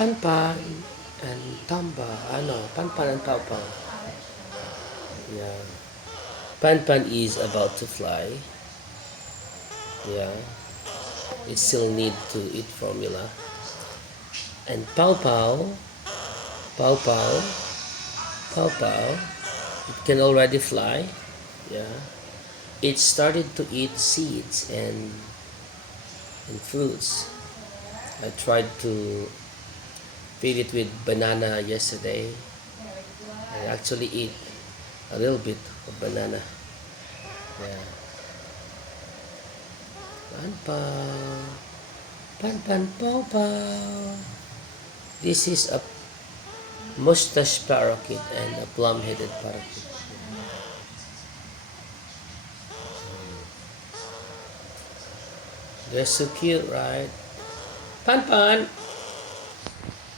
Panpan and Tamba. Panpan and Pao Pao. Yeah. Panpan is about to fly. Yeah. It still need to eat formula. And Pao Pao, Pao Pao, it can already fly. Yeah. It started to eat seeds and fruits. I tried to feed it with banana yesterday. I actually eat a little bit of banana. Yeah. Pan pan, pan pan pow pow. This is a mustache parakeet and a plum-headed parakeet. They're so cute, right? Pan pan.